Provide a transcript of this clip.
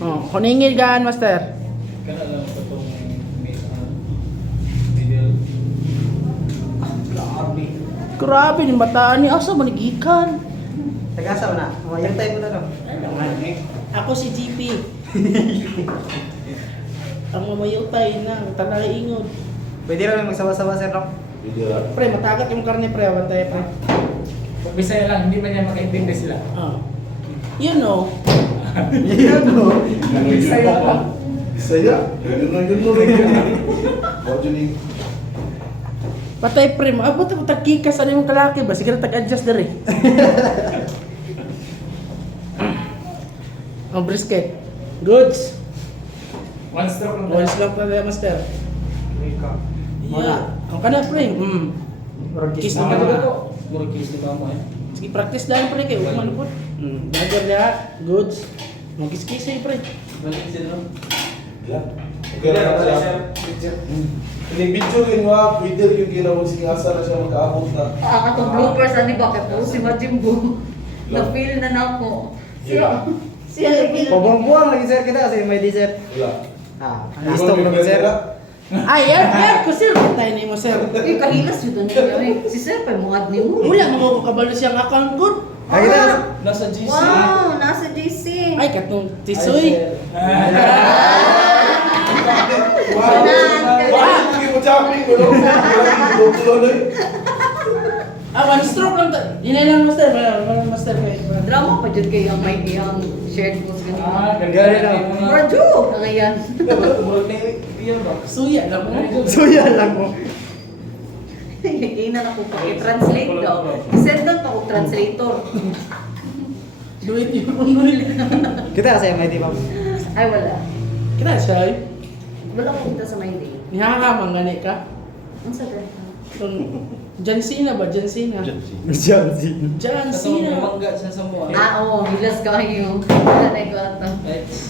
Oh, kuningil gaan, master. Kana lang ko itong video. Grabe. Grabe, yung bataan niya. Asa, manigikan. Tagasa na. Yung tayo mo na no. Ako si GP. Ang mamayutay ng tanay ingod. Pwede rin magsawa-sawa sir no? Pre, matagat yung karne pre. Bantay pre. Pag Bisaya lang, hindi man niya makaintindi sila. You know. Yan no. Bisaya lang. Saya, yun na. What you need? Patay pre, abot ako tagkikas ano yung kalaki ba? Sige na tag-adjust na rin. Ang brisket. Goods. One stroke lang. One slap na tayo, master. Yeah. Ang kana pre. Kiss na Ano ka ba ba? to? Muro kiss di ba mo eh? Sige, practice dahil pre kayo. Huwag malupot. Bagar na. Goods. Mag-kiss-kiss ay pre. Balik sila. Okay na siya. Ini-video rin nga, pwede yung ginawag singasa na siya mag-aabot na. Atong bloopers ani ba kay po si Majimbo. Na-feel na nako. Siya lagi. Pabong-buang lagi sir kita kasi may dessert. Wala. Ang istong naman sir. Ay, yan ko sir. Patay na mo sir. Eh kahilas jud niya. Si Sir pa mo adni mo. Wala mga kabalo siyang account good. Ay kita. Nasa GC. Wow, nasa JC. Ay, katong tisoy. Wow! Hindi mo chopping mo, no? Tulo-tulo One stroke lang ta. Hinay lang master. Wala master kay. Drama pa jud kay ang may iyang shared post ganito. Gagari lang. Radyo ang ayan. Muro na iyan ba? Suya lang mo. So yan lang mo. Ina na ko paki-translate daw. Send down pa ko translator. Do it your own way. Kita kasi may di ba? Ay wala. Kita siya. Wala ko kita sa my day. Nihahamang gani ka. Ang sa dahil. John Cena ba? John Cena. John C. John Katong Cena. mangga siya sa mo. Oo, hilas kayo. Wala na ko ata.